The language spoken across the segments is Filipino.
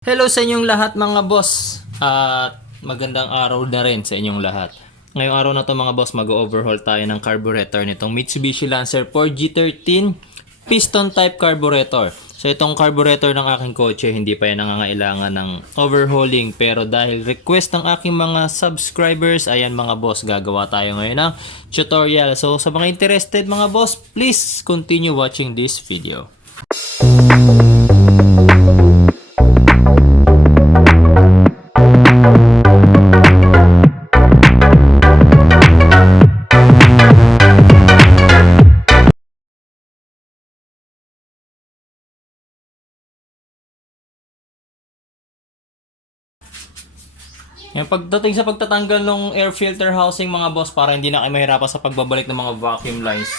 Hello sa inyong lahat mga boss at magandang araw na rin sa inyong lahat. Ngayong araw na to mga boss, mag-overhaul tayo ng carburetor nitong Mitsubishi Lancer 4G13 piston type carburetor. So itong carburetor ng aking kotse hindi pa yan nangangailangan ng overhauling, pero dahil request ng aking mga subscribers, ayan mga boss, gagawa tayo ngayon ng tutorial. So sa mga interested mga boss, please continue watching this video. Yung pagdating sa pagtatanggal ng air filter housing mga boss, para hindi na kayo mahirapan sa pagbabalik ng mga vacuum lines,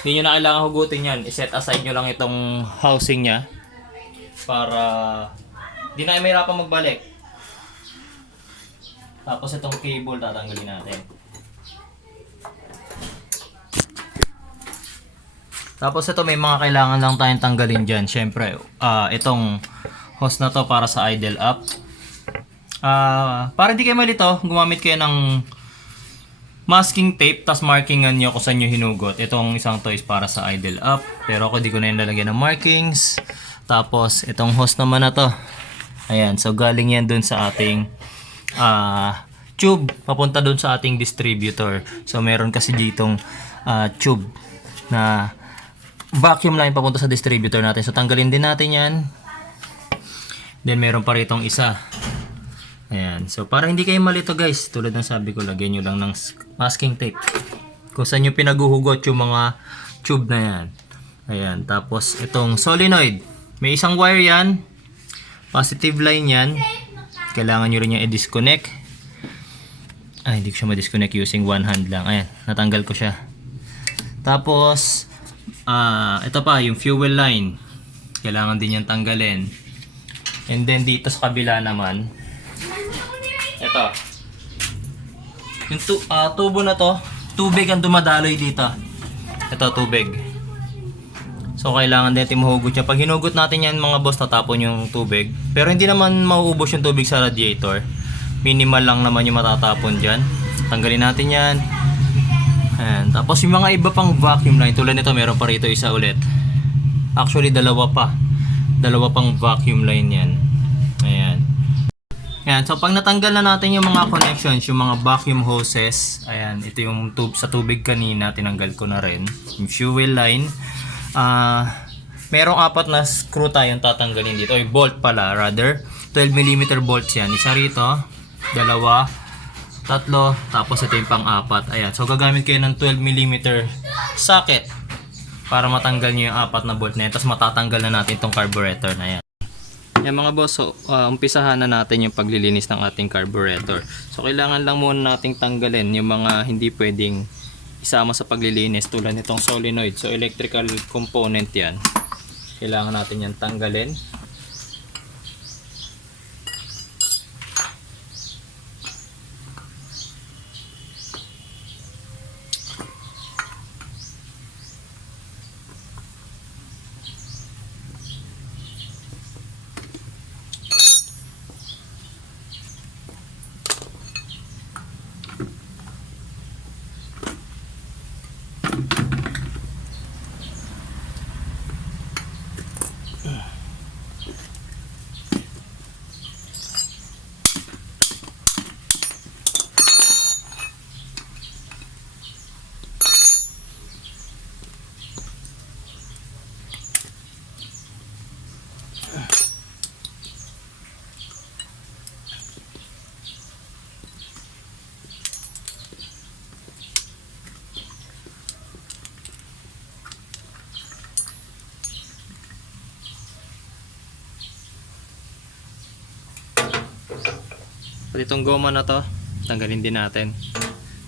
hindi nyo na kailangan hugutin yan. I-set aside nyo lang itong housing nya para hindi na kayo mahirapan magbalik. Tapos itong cable tatanggalin natin. Tapos ito, may mga kailangan lang tayong tanggalin dyan. Siyempre, itong hose na to para sa idle up. Para hindi kayo malito, gumamit kayo ng masking tape, tas markingan nyo kung saan nyo hinugot. Itong isang to is para sa idle up, pero ako di ko na yung lalagyan ng markings. Tapos itong hose naman na to, ayan, so galing yan dun sa ating tube, papunta dun sa ating distributor. So meron kasi ditong tube na vacuum line papunta sa distributor natin. So tanggalin din natin yan. Then meron pa ritong isa. Ayan. So, para hindi kayo malito guys, tulad ng sabi ko, lagyan nyo lang ng masking tape kung saan nyo pinaguhugot yung mga tube na yan. Ayan. Tapos, itong solenoid. May isang wire yan. Positive line yan. Kailangan nyo rin yung i-disconnect. Ay, hindi ko siya ma-disconnect using one hand lang. Ayan. Natanggal ko siya. Tapos, ito pa, yung fuel line. Kailangan din yan tanggalin. And then, dito sa kabila naman, ito. Yung tubo na to, tubig ang dumadaloy dito. Ito, tubig. So, kailangan din natin mahugot siya. Pag hinugot natin yan mga boss, tatapon yung tubig. Pero hindi naman mauubos yung tubig sa radiator. Minimal lang naman yung matatapon dyan. Tanggalin natin yan. Ayan. Tapos yung mga iba pang vacuum line, tulad nito, meron pa rito isa ulit. Actually, dalawa pa. Dalawa pang vacuum line yan. Ayan. Ayan, so pag natanggal na natin yung mga connections, yung mga vacuum hoses, ayan, ito yung tube sa tubig kanina, tinanggal ko na rin. Yung fuel line, merong apat na screw tayong tatanggalin dito, o bolt pala, rather. 12mm bolts yan, isa rito, dalawa, tatlo, tapos ito yung pang-apat. Ayan, so gagamit kayo ng 12mm socket para matanggal nyo yung apat na bolt na yan, tapos matatanggal na natin itong carburetor na yan. Yan mga boss, so, umpisahan na natin yung paglilinis ng ating carburetor. So kailangan lang muna nating tanggalin yung mga hindi pwedeng isama sa paglilinis, tulad nitong solenoid. So electrical component yan. Kailangan natin yan tanggalin. Pati itong goma na to, tanggalin din natin.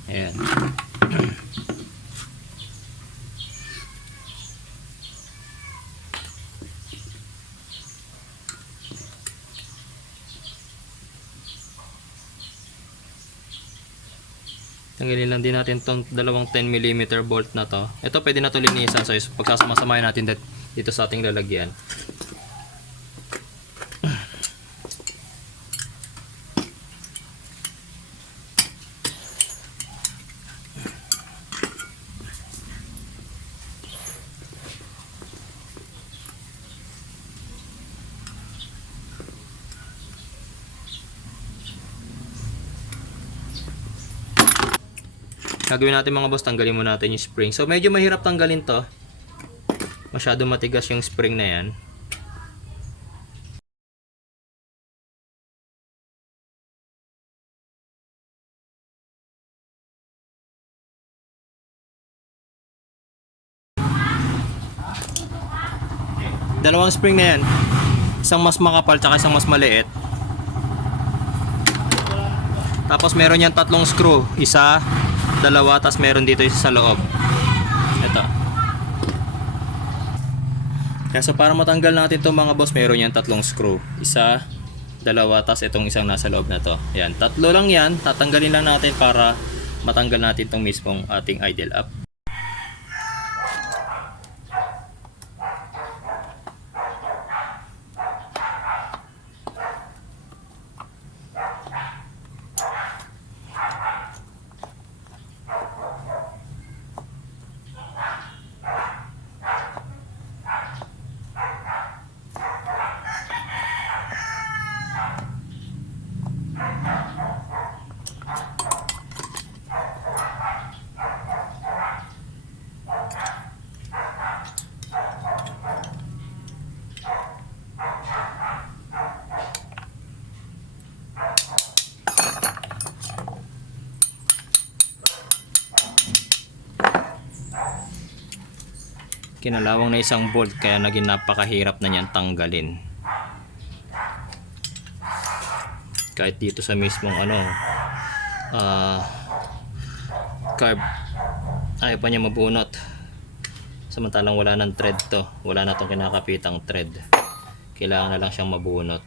Ayan. Tanggalin lang din natin itong dalawang 10mm bolt na to. Ito pwede na ito linisan. So pagsasama-samahin natin dito sa ating lalagyan. Gagawin natin mga boss, tanggalin mo natin yung spring. So medyo mahirap tanggalin to. Masyado matigas yung spring na yan. Dalawang spring na yan. Isang mas makapal tsaka isang mas maliit. Tapos meron yan tatlong screw. Isa, dalawa, tapos meron dito isa sa loob. Ito. Kaya so para matanggal natin itong mga boss, meron yan tatlong screw. Isa, dalawa, tapos itong isang nasa loob na to. Yan, tatlo lang yan. Tatanggalin lang natin para matanggal natin itong mismong ating idle up. Kinalawang na isang bolt kaya naging napakahirap na niyan tanggalin. Kahit dito sa mismong carb, ayaw pa niya mabunot. Samantalang wala ng thread to, wala na tong kinakapitang thread. Kailangan na lang siyang mabunot.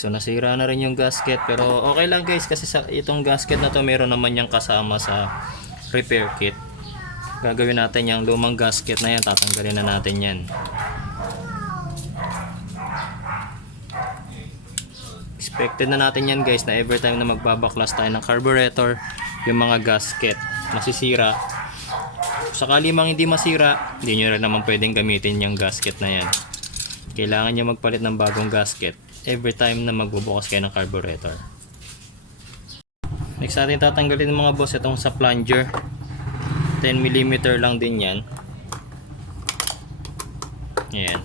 So nasira na rin yung gasket, pero okay lang guys kasi sa itong gasket na to meron naman yung kasama sa repair kit. Gagawin natin yung lumang gasket na yan, tatanggalin na natin yan. Expected na natin yan guys na every time na magbabaklas tayo ng carburetor, yung mga gasket masisira. Sakali mang hindi masira, hindi nyo rin naman pwedeng gamitin yung gasket na yan. Kailangan nyo magpalit ng bagong gasket every time na magbubukas kayo ng carburetor. Next natin tatanggalin mga boss itong sa plunger. 10mm lang din yan. Ayan.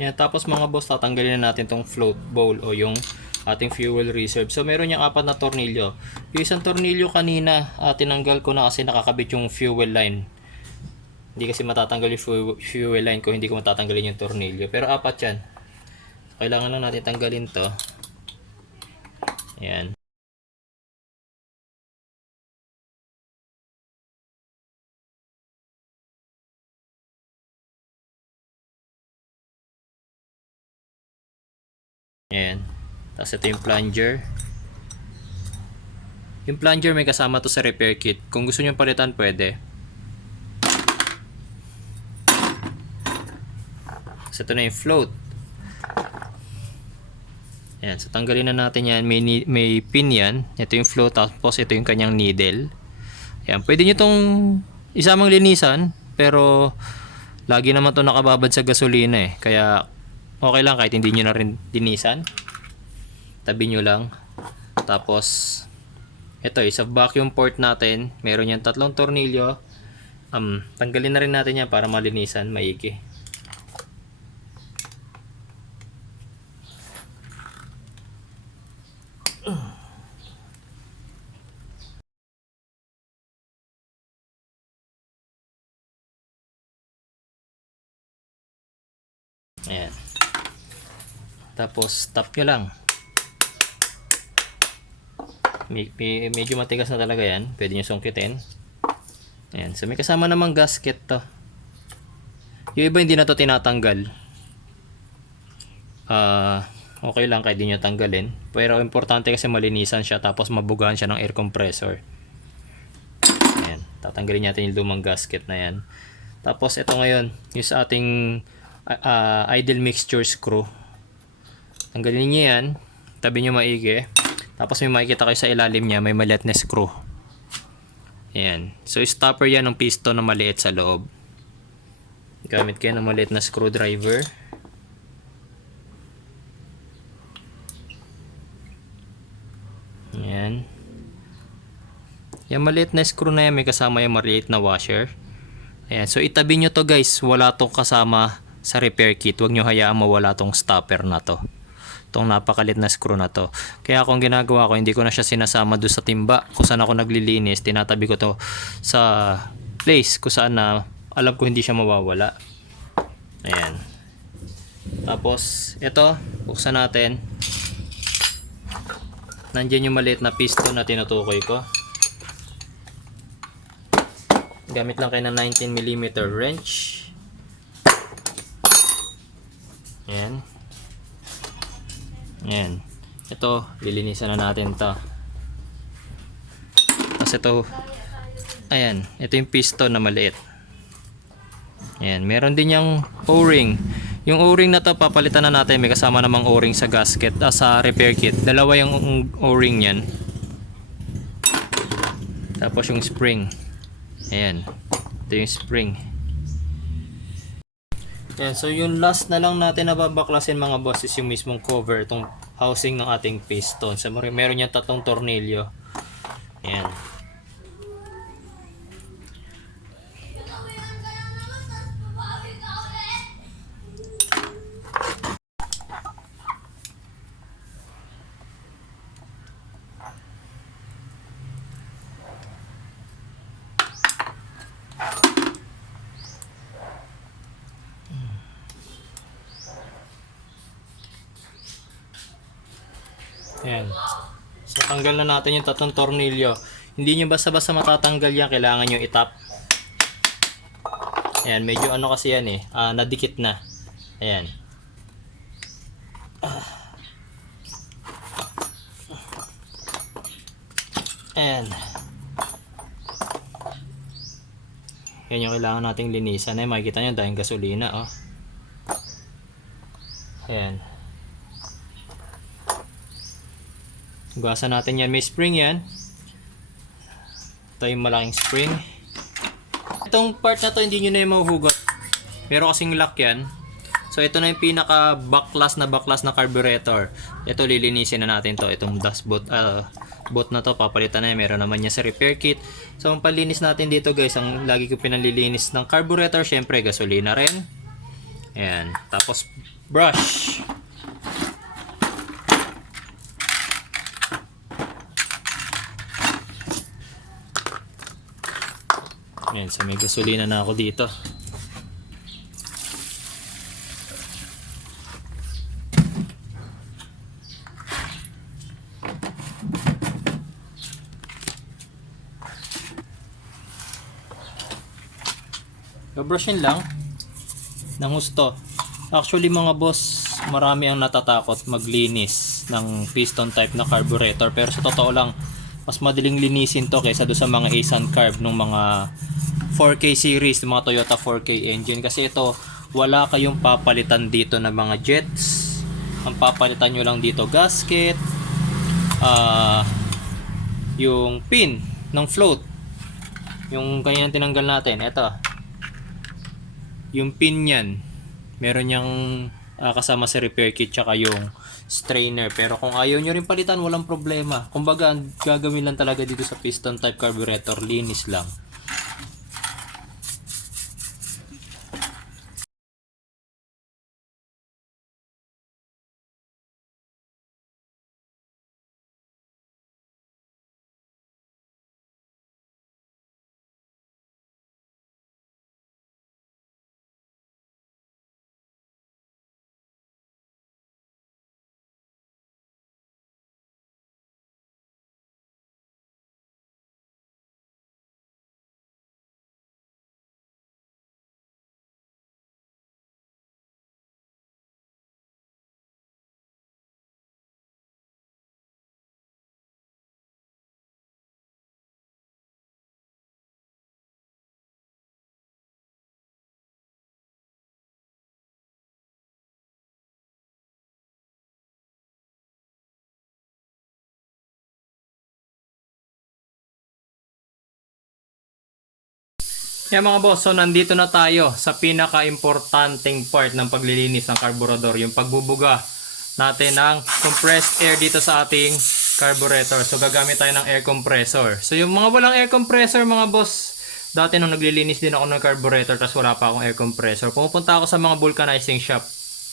Yan, tapos mga boss, tatanggalin na natin tong float bowl o yung ating fuel reserve. So meron yung 4 na tornilyo. Yung isang tornilyo kanina, tinanggal ko na kasi nakakabit yung fuel line. Hindi kasi matatanggal yung fuel line ko, hindi ko matatanggalin yung tornilyo. Pero 4 yan. Kailangan lang natin tanggalin to. Yan. Ayan. Tapos ito yung plunger. Yung plunger may kasama to sa repair kit. Kung gusto nyo palitan, pwede. Tapos ito na yung float. Ayan. So tanggalin na natin yan. May pin yan. Ito yung float. Tapos ito yung kanyang needle. Ayan. Pwede nyo itong isamang linisan. Pero lagi naman ito nakababad sa gasolina eh. Kaya okay lang kahit hindi nyo na rin linisan. Tabi nyo lang. Tapos ito sa vacuum port natin, meron yan 3 tornilyo. Tanggalin na rin natin yan para malinisan, maigi. Ayan. Tapos tap nyo lang. Medyo matigas na talaga yan. Pwede nyo sungkitin. Ayan. So may kasama namang gasket to. Yung iba hindi na to tinatanggal. Okay lang kahit di nyo tanggalin. Pero importante kasi malinisan siya tapos mabugahan siya ng air compressor. Ayan. Tatanggalin natin yung lumang gasket na yan. Tapos ito ngayon, yung sa ating idle mixture screw. Tanggalin niyo yan. Tabi nyo maigi. Tapos may makikita kayo sa ilalim niya, may maliit na screw. Ayan. So stopper yan ng piston na maliit sa loob. Gamit kayo ng maliit na screwdriver. Ayan. Yung maliit na screw na yan, may kasama yung maliit na washer. Ayan. So itabi nyo to guys. Wala tong kasama sa repair kit. Huwag nyo hayaang mawala tong stopper na to. Itong napakalit na screw na to. Kaya kung ginagawa ko, hindi ko na siya sinasama doon sa timba. Kung saan ako naglilinis, tinatabi ko to sa place kung saan na alam ko hindi siya mawawala. Ayan. Tapos, ito, buksan natin. Nandiyan yung maliit na piston na tinutukoy ko. Gamit lang kayo ng 19mm wrench. Ayan. Ayan. Ito, lilinisan na natin to. Tapos ito, ayan. Ito yung piston na maliit. Ayan. Meron din yung O-ring. Yung O-ring na to, papalitan na natin. May kasama namang O-ring sa gasket, sa repair kit. Dalawa yung O-ring yan. Tapos yung spring. Ayan. Ito yung spring. Yan, so yung last na lang natin na babaklasin mga boss is yung mismong cover, itong housing ng ating piston. So meron yan 3 tornilyo. Yan. Ayan. So tanggal na natin yung 3 tornilyo. Hindi nyo basta-basta matatanggal yan. Kailangan nyo itap. Ayan. Medyo ano kasi yan eh. Nadikit na. Ayan. Ayan. Yan yung kailangan nating linisan. Ayan. Makikita nyo dahil gasolina. Oh. Ayan. Hugasan natin yan. May spring yan. Ito yung malaking spring. Itong part na to hindi nyo na yung mahuhugot. Meron kasing lock yan. So ito na yung pinaka baklas na carburetor. Ito lilinisin na natin to. Itong dashboard boat na to papalitan na yan. Meron naman niya sa repair kit. So ang panlinis natin dito guys, ang lagi ko pinalilinis ng carburetor, syempre gasolina rin. Ayan. Tapos brush. Ayan, so may gasolina na ako dito. Brushin lang ng husto. Actually mga boss, marami ang natatakot maglinis ng piston type na carburetor, pero sa totoo lang mas madaling linisin to kaysa do sa mga Ace and Carb ng mga 4K series, ng mga Toyota 4K engine, kasi ito wala kayong papalitan dito ng mga jets. Ang papalitan nyo lang dito gasket, yung pin ng float, yung kanyang tinanggal natin, ito yung pin yan, meron niyang kasama sa repair kit, tsaka yung strainer. Pero kung ayaw nyo rin palitan, walang problema. Kumbaga, gagawin lang talaga dito sa piston type carburetor, linis lang. Yeah mga boss, so nandito na tayo sa pinaka-importanting part ng paglilinis ng carburetor, yung pagbubuga natin ng compressed air dito sa ating carburetor. So gagamit tayo ng air compressor. So yung mga walang air compressor mga boss, dati nung naglilinis din ako ng carburetor tapos wala pa akong air compressor, pumupunta ako sa mga vulcanizing shop.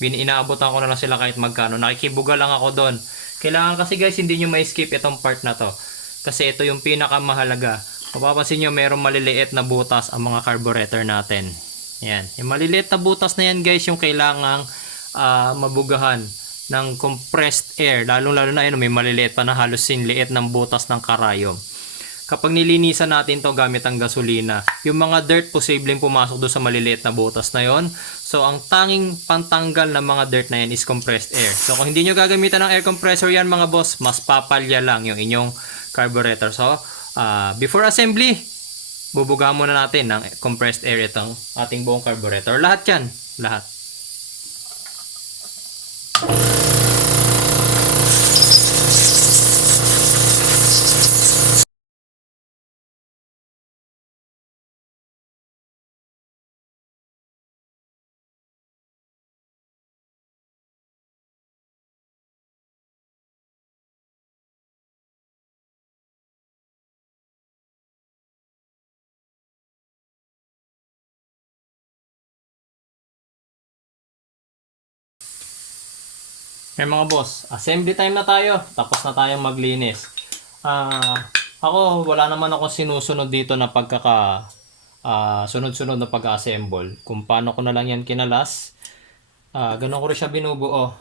Inaabotan ko na lang sila kahit magkano. Nakikibuga lang ako doon. Kailangan kasi guys, hindi nyo ma-skip itong part na to. Kasi ito yung pinakamahalaga. Mapapansin nyo, mayroong maliliit na butas ang mga carburetor natin. Yan. Yung maliliit na butas na yan guys, yung kailangang mabugahan ng compressed air. Lalo na yun, may maliliit pa na halos sinliit ng butas ng karayom. Kapag nilinisan natin to gamit ang gasolina, yung mga dirt posibleng pumasok doon sa maliliit na butas na yon. So ang tanging pantanggal ng mga dirt na yan is compressed air. So kung hindi nyo gagamitan ng air compressor yan mga boss, mas papalya lang yung inyong carburetor. So before assembly, bubuga muna natin ng compressed air itong ating buong carburetor. Lahat yan, lahat. May mga boss, assembly time na tayo. Tapos na tayong maglinis. Ako, wala naman ako sinusunod dito na sunod-sunod na pag-assemble. Kung paano ko na lang yan kinalas. Ganun ko rin siya binubuo.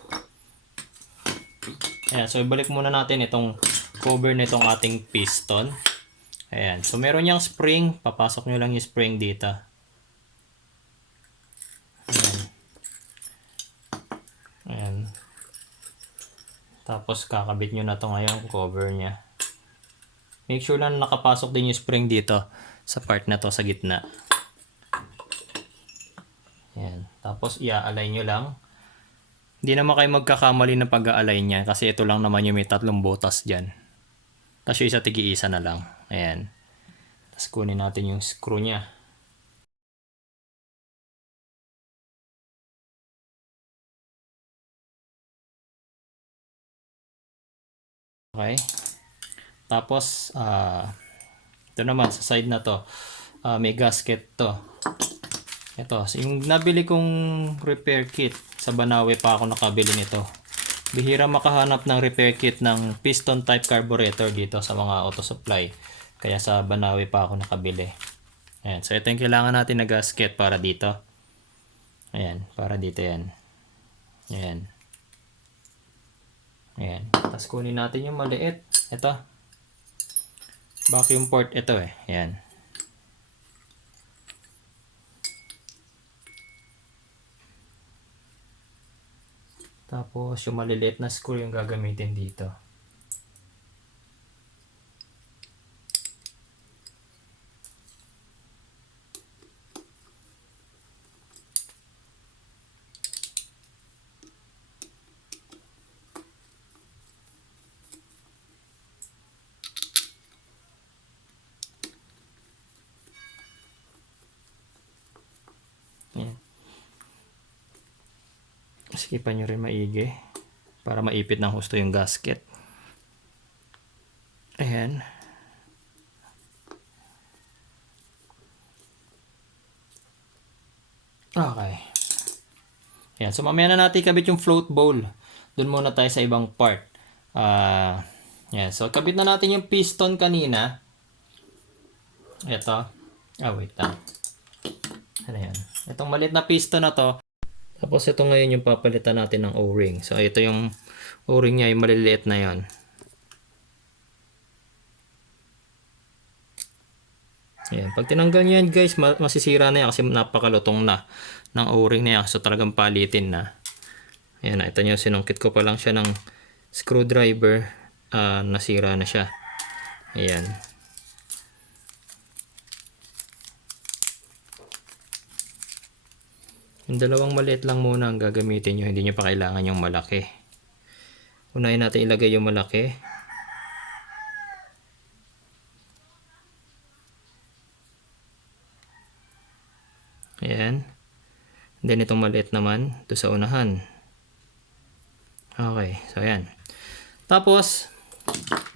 Ayan, so ibalik muna natin itong cover nitong ating piston. Ayan, so meron niyang spring. Papasok nyo lang yung spring dito. Ayan. Ayan. Tapos kakabit nyo na to ngayon, cover niya. Make sure na nakapasok din yung spring dito sa part na to sa gitna. Ayan. Tapos i-align nyo lang. Hindi naman kayo magkakamali na pag-align niya kasi ito lang naman yung may tatlong butas dyan. Tapos yung isa tigi-isa na lang. Ayan. Tapos kunin natin yung screw niya. Okay. Tapos, ito naman sa side na to, may gasket to. Ito, so yung nabili kong repair kit, sa Banawe pa ako nakabili nito. Bihira makahanap ng repair kit ng piston type carburetor dito sa mga auto supply. Kaya sa Banawe pa ako nakabili. Ayan, so ito yung kailangan natin na gasket para dito. Ayan, para dito yan. Ayan. Ayan. Tapos kunin natin yung maliit. Ito. Vacuum port ito eh. Ayan. Tapos yung maliliit na screw yung gagamitin dito. Skipan nyo rin maigi para maipit ng husto yung gasket. Ayan. Okay. Ayan. So mamaya na natin kabit yung float bowl. Doon muna tayo sa ibang part. Ayan. So kabit na natin yung piston kanina. Ito. Wait lang. Ano yan? Itong maliit na piston na to. Tapos ito ngayon yung papalitan natin ng O-ring. So ito yung O-ring niya, yung maliliit na yon. Ayan. Pag tinanggal nyo yan guys, masisira na yan kasi napakalutong na ng O-ring na yan. So talagang palitin na. Ayan, ito nyo, sinungkit ko pa lang siya ng screwdriver. Nasira na siya. Ayan. Yung dalawang maliit lang muna ang gagamitin nyo. Hindi nyo pa kailangan yung malaki. Unahin natin ilagay yung malaki. Ayan. Then itong maliit naman ito sa unahan. Okay, so ayan. Tapos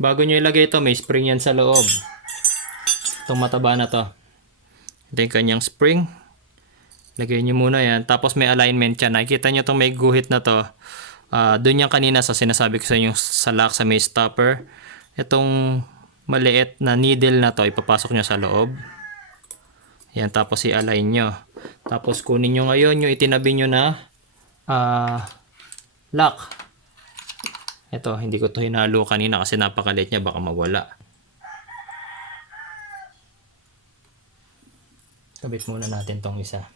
bago nyo ilagay ito, may spring yan sa loob. Itong mataba na to. Ito yung kanyang spring. Lagay nyo muna yan. Tapos may alignment yan. Nakikita nyo itong may guhit na to. Doon yan kanina sa sinasabi ko sa inyo sa lock sa may stopper. Itong maliit na needle na to, ipapasok nyo sa loob. Yan, tapos i-align nyo. Tapos kunin nyo ngayon yung itinabi nyo na lock. Ito, hindi ko to hinalo kanina kasi napakaliit niya, baka mawala. Kabit muna natin tong isa.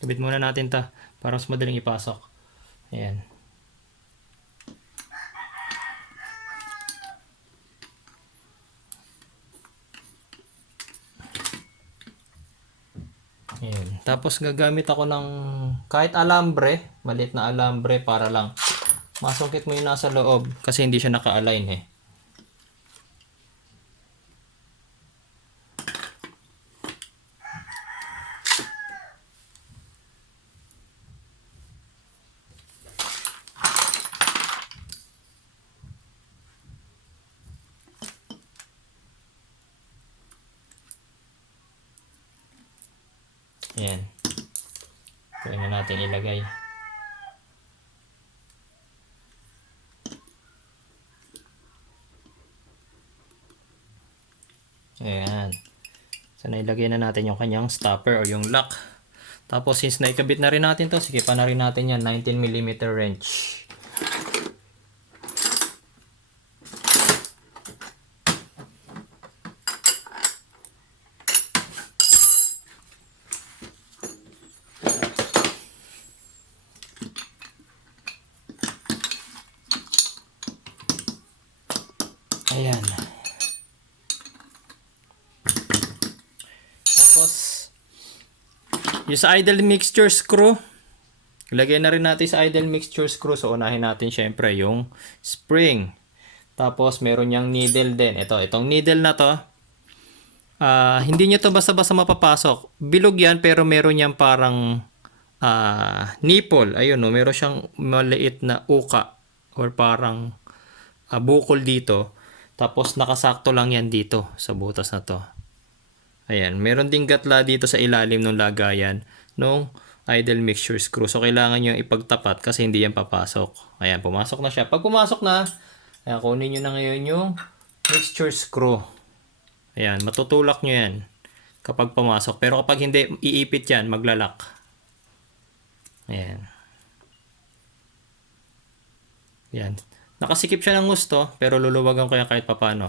Kabit muna natin ta para mas madaling ipasok. Ayan. Ayan. Tapos gagamit ako ng kahit alambre, maliit na alambre para lang masungkit mo yung nasa loob kasi hindi siya naka-align eh. Ayan. Kaya na natin ilagay. Ayan. So, nailagay na natin yung kanyang stopper o yung lock. Tapos, since naikabit na rin natin to, sige pa na rin natin yan, 19mm wrench. Ayan. Tapos, yung sa idle mixture screw, ilagay na rin natin sa idle mixture screw. So, unahin natin syempre yung spring. Tapos, meron niyang needle din. Itong needle na to, hindi nyo to basta-basta mapapasok. Bilog yan, pero meron niyang parang nipple. Ayun, no? Meron siyang maliit na uka or parang bukol dito. Tapos nakasakto lang yan dito sa butas na to. Ayan, meron ding gatla dito sa ilalim ng lagayan ng idle mixture screw. So kailangan nyo ipagtapat kasi hindi yan papasok. Ayan, pumasok na siya. Pag pumasok na, ayan, kunin nyo na ngayon yung mixture screw. Ayan, matutulak nyo yan kapag pumasok. Pero kapag hindi, iipit yan, maglalak. Ayan. Ayan. Nakasikip siya ng gusto, pero luluwagan ko yan kahit papano.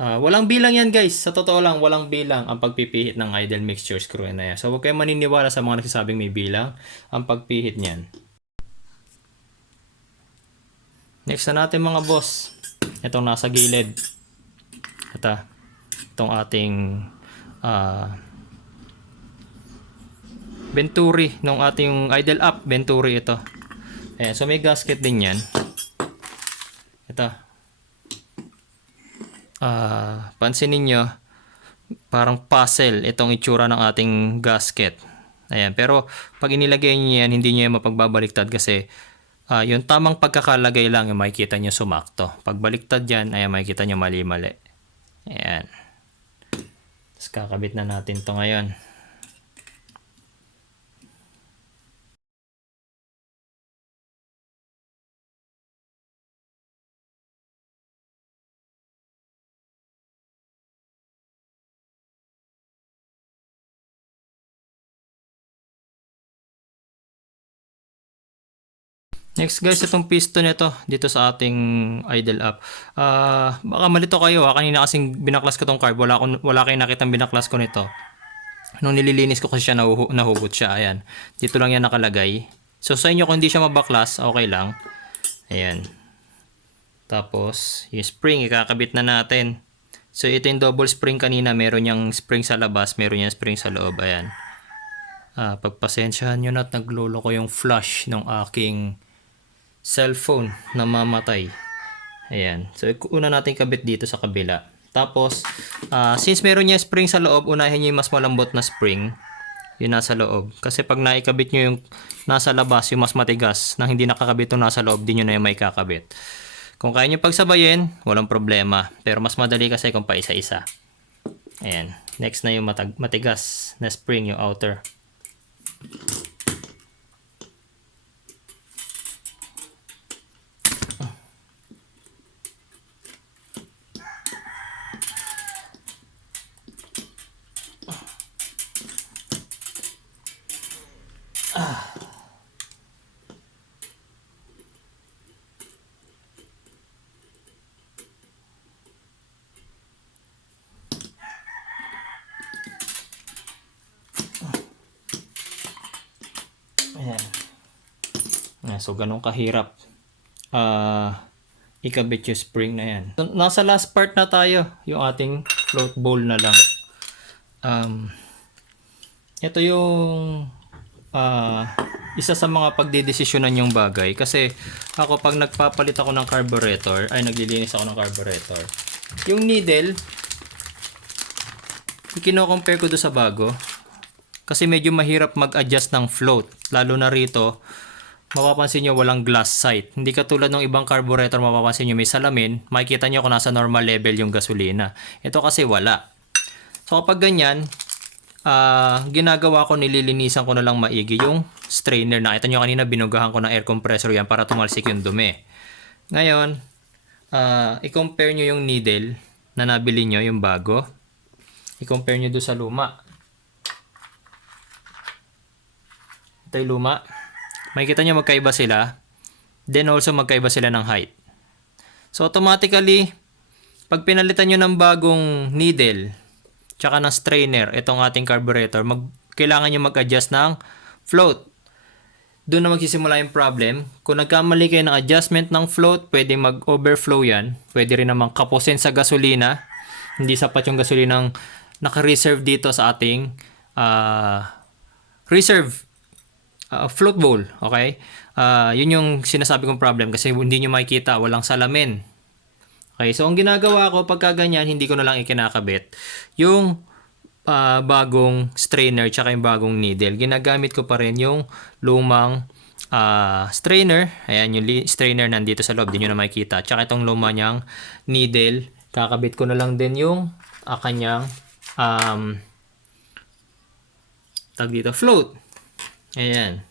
Walang bilang yan guys. Sa totoo lang, walang bilang ang pagpipihit ng idle mixture screw na yan. So huwag kayong maniniwala sa mga nagsasabing may bilang ang pagpihit niyan. Next na natin mga boss. Itong nasa gilid. Itong ating venturi. Nung ating idle up, venturi ito. Ayan, so may gasket din yan. Ito. Pansinin nyo, parang puzzle itong itsura ng ating gasket. Ayan, pero pag inilagay nyo yan, hindi nyo yan mapagbabaliktad kasi yung tamang pagkakalagay lang yung makikita nyo sumakto. Pag baliktad yan, ayan, makikita nyo mali-mali. Ayan. Tapos kakabit na natin to ngayon. Next guys, itong piston nito dito sa ating idle up. Baka malito kayo kanina kasing binaklas ko tong carb. Wala kayong nakitang binaklas ko nito. Nung nililinis ko kasi siya, nahugot siya. Ayan. Dito lang yan nakalagay. So sa inyo kung hindi siya mabaklas, okay lang. Ayan. Tapos, yung spring, ikakabit na natin. So ito yung double spring kanina. Meron yung spring sa labas, meron yung spring sa loob. Ayan. Pagpasensyahan nyo na at naglolo ko yung flash ng aking cellphone na mamatay. Ayan. So, una natin kabit dito sa kabila. Tapos, since meron niya spring sa loob, unahin niyo yung mas malambot na spring. Yung nasa loob. Kasi pag naikabit nyo yung nasa labas, yung mas matigas, na hindi nakakabit yung nasa loob, di nyo na yung may kakabit. Kung kaya nyo pagsabayin, walang problema. Pero mas madali kasi kung pa isa-isa. Ayan. Next na yung matigas na spring, yung outer. Ayan. So, ganun kahirap ikabit yung spring na yan. So, nasa last part na tayo. Yung ating float bowl na lang. Ito yung isa sa mga pagdidesisyonan yung bagay. Kasi ako pag nagpapalit ako ng carburetor, ay naglilinis ako ng carburetor, yung needle, kino-compare ko doon sa bago. Kasi medyo mahirap mag-adjust ng float. Lalo na rito, mapapansin nyo walang glass sight. Hindi katulad ng ibang carburetor, mapapansin nyo may salamin. Makikita nyo kung nasa normal level yung gasolina. Ito kasi wala. So kapag ganyan, ginagawa ko, nililinisan ko na lang maigi yung strainer. Nakita nyo kanina, binugahan ko ng air compressor yan para tumalsik yung dumi. Ngayon, i-compare nyo yung needle na nabili nyo, yung bago. I-compare nyo doon sa luma. Ito yung luma. Makikita nyo magkaiba sila. Then also magkaiba sila ng height. So automatically, pag pinalitan nyo ng bagong needle, tsaka ng strainer, itong ating carburetor, kailangan nyo mag-adjust ng float. Doon na magsisimula yung problem. Kung nagkamali kayo ng adjustment ng float, pwede mag-overflow yan. Pwede rin namang kapusin sa gasolina. Hindi sapat yung gasolinang naka-reserve dito sa ating reserve float bowl. Okay? Yun yung sinasabi kong problem kasi hindi nyo makikita, walang salamin. Okay, so ang ginagawa ko pagka ganyan, hindi ko na lang ikinakabit yung bagong strainer tsaka yung bagong needle. Ginagamit ko pa rin yung lumang strainer. Ayan, yung strainer nandito sa loob, di nyo na makikita. Tsaka itong luma niyang needle, kakabit ko na lang din yung kanyang tag dito, float. Ayan.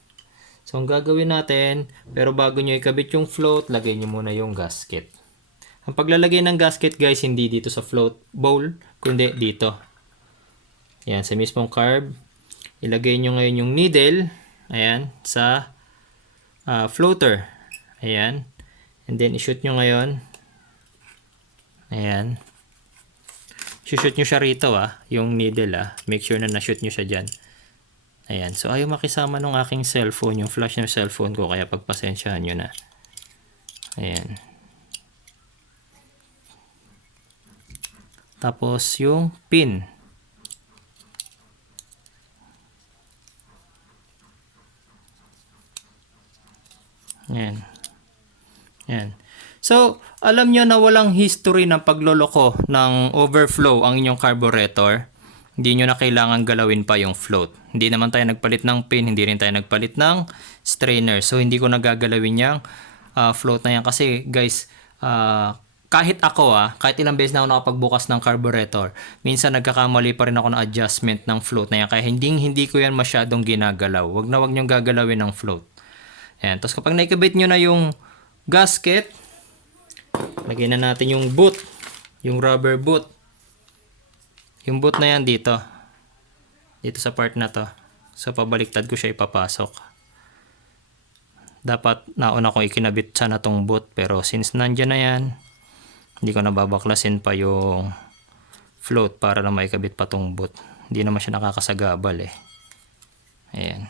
So ang gagawin natin, pero bago nyo ikabit yung float, lagay nyo muna yung gasket. Ang paglalagay ng gasket guys, hindi dito sa float bowl, kundi dito. Ayan, sa mismong carb. Ilagay nyo ngayon yung needle, ayan, sa floater. Ayan. And then, ishoot nyo ngayon. Ayan. Shoot nyo siya rito yung needle Make sure na na-shoot nyo siya dyan. Ayan. So, ayaw makisama nung aking cellphone, yung flash ng cellphone ko, kaya pagpasensyahan nyo na. Ayan. Tapos yung pin. Ayan. Ayan. So, alam nyo na walang history ng pagloloko ng overflow ang inyong carburetor. Hindi nyo na kailangan galawin pa yung float. Hindi naman tayo nagpalit ng pin, hindi rin tayo nagpalit ng strainer. So, hindi ko nagagalawin yung float na yan. Kasi, guys, kahit ako kahit ilang beses na ako nakapagbukas ng carburetor, minsan nagkakamali pa rin ako ng adjustment ng float na yan. Kaya hindi ko yan masyadong ginagalaw. Wag nyong gagalawin ng float. Ayan. Tapos kapag naikabit nyo na yung gasket, lagyan na natin yung boot. Yung rubber boot. Yung boot na yan dito. Dito sa part na to. So pabaliktad ko siya ipapasok. Dapat nauna ko ikinabit sana tong boot. Pero since nandyan na yan, hindi ko nababaklasin pa yung float para na maikabit pa tong boot. Hindi naman siya nakakasagabal Ayan.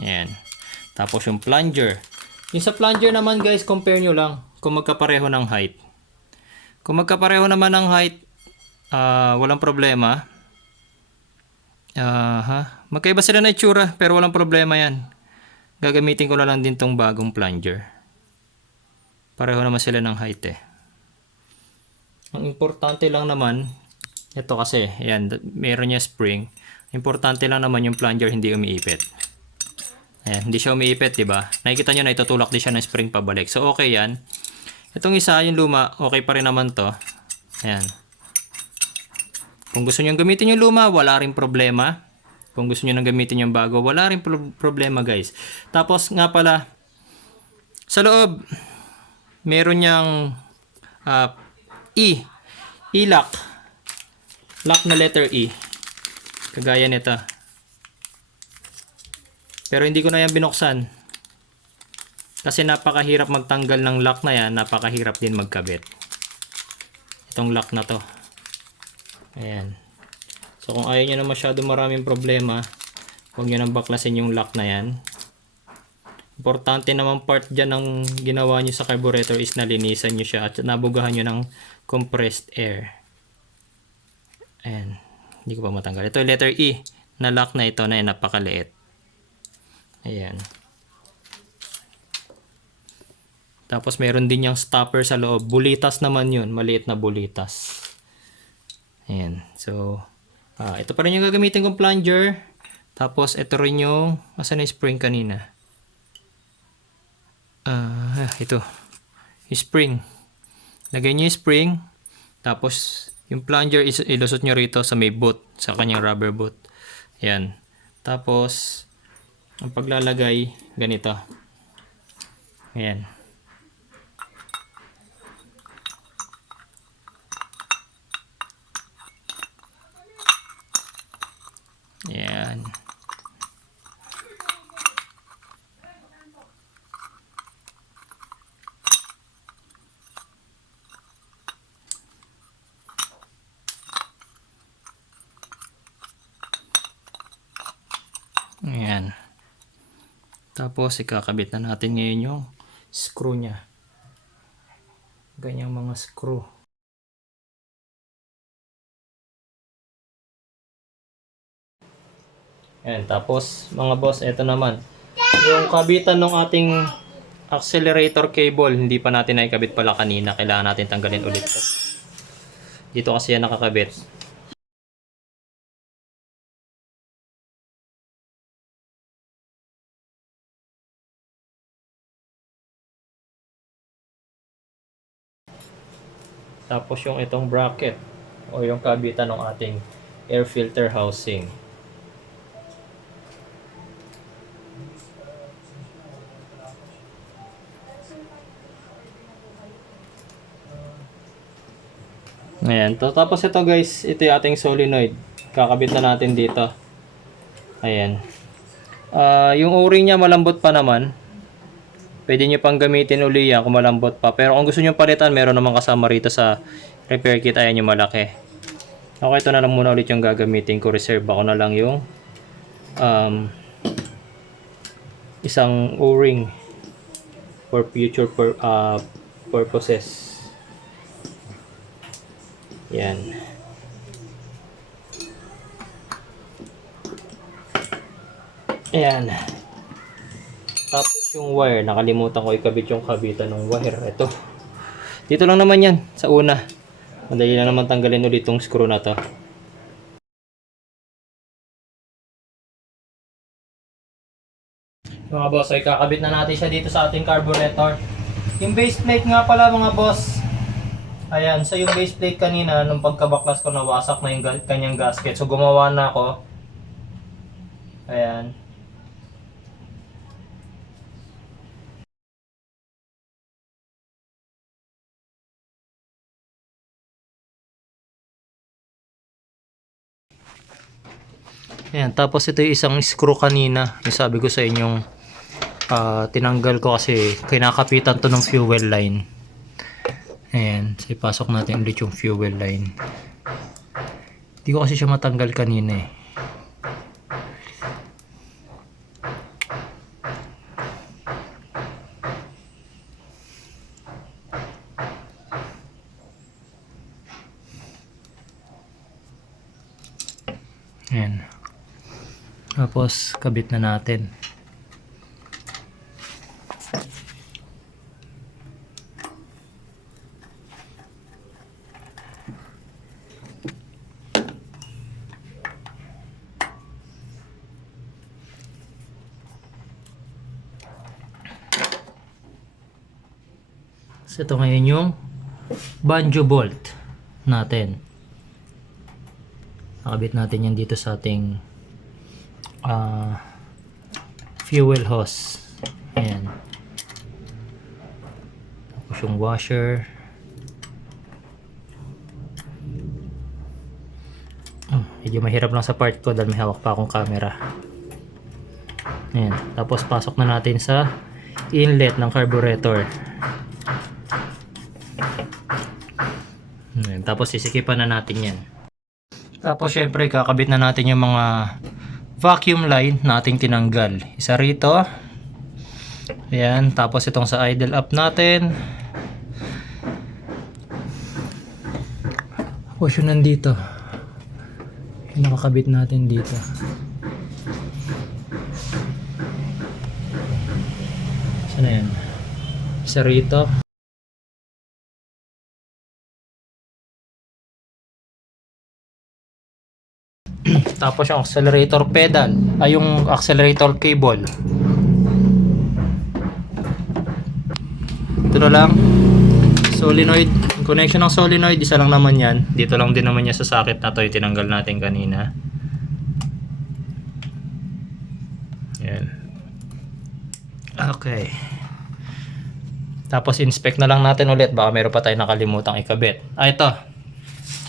Ayan. Tapos yung plunger. Yung sa plunger naman guys, compare nyo lang kung magkapareho ng height. Kung magkapareho naman ng height, walang problema. Magkaiba sila na itsura, pero walang problema yan. Gagamitin ko na lang din tong bagong plunger. Pareho naman sila ng height eh. Ang importante lang naman, ito kasi, ayan, meron niya spring. Importante lang naman yung plunger hindi umiipit. Ayan, hindi siya umiipit, diba? Nakikita nyo na itutulak din siya ng spring pabalik. So, okay yan. Itong isa, yung luma, okay pa rin naman to. Ayan. Kung gusto nyo gamitin yung luma, wala rin problema. Kung gusto nyo nang gamitin yung bago, wala rin problema guys. Tapos nga pala, sa loob, meron niyang E-lock. Lock na letter E. Kagaya nito. Pero hindi ko na yan binuksan. Kasi napakahirap magtanggal ng lock na yan. Napakahirap din magkabit. Itong lock na to. Ayan. So kung ayaw nyo na masyado maraming problema, huwag nyo nang baklasin yung lock na yan. Importante naman part dyan ng ginawa nyo sa carburetor is nalinisan nyo siya at nabugahan nyo ng compressed air. Ayan. Hindi ko pa matanggal. Ito letter E na lock na ito na napakaliit. Ayan. Tapos meron din yung stopper sa loob. Bulitas naman yun. Maliit na bulitas. Ayan. So, ito pa rin yung gagamitin kong plunger. Tapos ito rin yung, asan na yung spring kanina? Ito. Yung spring. Lagay nyo yung spring. Tapos, yung plunger ilusot nyo rito sa may boot. Sa kanyang rubber boot. Ayan. Tapos, ang paglalagay, ganito. Ayan. Ayan. Ayan. Tapos ikakabit na natin ngayon yung screw niya. Ganyang mga screw. Ayan. Tapos mga boss, eto naman. Yung kabitan ng ating accelerator cable, hindi pa natin naikabit pala kanina. Kailangan natin tanggalin ulit. Dito kasi yan nakakabit. Tapos yung itong bracket o yung kabitan ng ating air filter housing. Ayan. Tapos ito guys, ito yung ating solenoid. Kakabit na natin dito. Ayan. Yung o-ring niya malambot pa naman. Pwede nyo pang gamitin uli yan kung malambot pa. Pero kung gusto nyo palitan, meron naman kasama rito sa repair kit. Ayan yung malaki. Okay, ito na lang muna ulit yung gagamitin ko. Reserve ako na lang yung isang o-ring for future purposes. Yan. Ayan. Tapos yung wire, nakalimutan ko ikabit yung kabitan ng wire. Ito. Dito lang naman yan, sa una. Madali lang naman tanggalin ulit itong screw na to. Mga boss, ay kakabit na natin siya dito sa ating carburetor. Yung base plate nga pala mga boss. Ayan, so yung base plate kanina, nung pagkabaklas ko, nawasak na yung kanyang gasket. So gumawa na ako. Ayan. Ayan, tapos ito yung isang screw kanina. Yung sabi ko sa inyong tinanggal ko kasi kinakapitan to ng fuel line. Ayan, so ipasok natin ulit yung fuel line. Hindi ko kasi siya matanggal kanina eh. Ayan. Tapos kabit na natin. ito ngayon yung banjo bolt natin. Nakabit natin yan dito sa ating fuel hose. Ayan. Tapos yung washer. Medyo mahirap lang sa part ko dahil may hawak pa akong camera. Ayan. Tapos pasok na natin sa inlet ng carburetor. Ayan. Tapos sisikipan na natin yan. Tapos syempre kakabit na natin yung mga vacuum line na ating tinanggal. Isa rito. Ayan. Tapos itong sa idle up natin. Tapos yun nandito. Yung nakakabit natin dito. Saan na yan? Isa rito. Tapos yung accelerator pedal ay yung accelerator cable. Ito na lang. Solenoid. Connection ng solenoid, isa lang naman yan. Dito lang din naman niya sa socket na to yung tinanggal natin kanina. Yan. Okay. Tapos inspect na lang natin ulit. Baka meron pa tayo nakalimutang ikabit. Ito.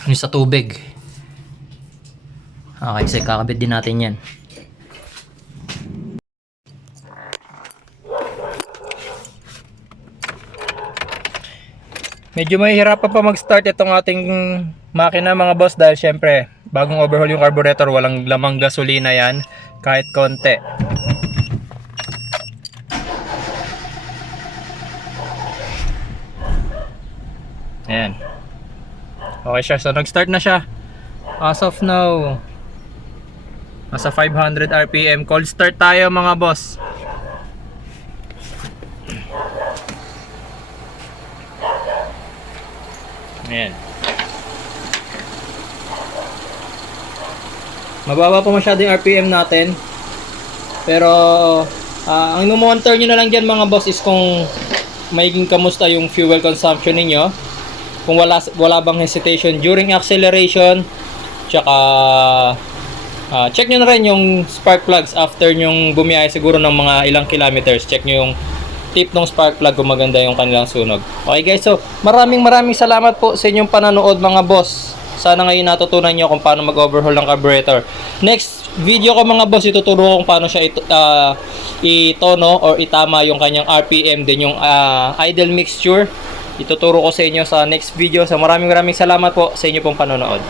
Yung sa tubig. Okay, so kakabit din natin yan. Medyo mahihirapan pa mag-start itong ating makina mga boss dahil syempre bagong overhaul yung carburetor, walang lamang gasolina yan kahit konti. Ayan. Okay siya, so nag-start na siya. As of now, nasa 500 RPM. Cold start tayo mga boss. Ayan. Mababa pa masyado yung RPM natin. Pero ang monitor nyo na lang dyan mga boss is kung magiging kamusta yung fuel consumption ninyo. Kung wala bang hesitation during acceleration. Tsaka check nyo na rin yung spark plugs after nyong bumiyahe siguro ng mga ilang kilometers. Check nyo yung tip ng spark plug kung maganda yung kanilang sunog. Okay guys, so maraming salamat po sa inyong pananood mga boss. Sana ngayon natutunan nyo kung paano mag-overhaul ng carburetor. Next video ko mga boss, ituturo ko kung paano siya itono or itama yung kanyang RPM din yung idle mixture. Ituturo ko sa inyo sa next video. So maraming salamat po sa inyo pong panonood.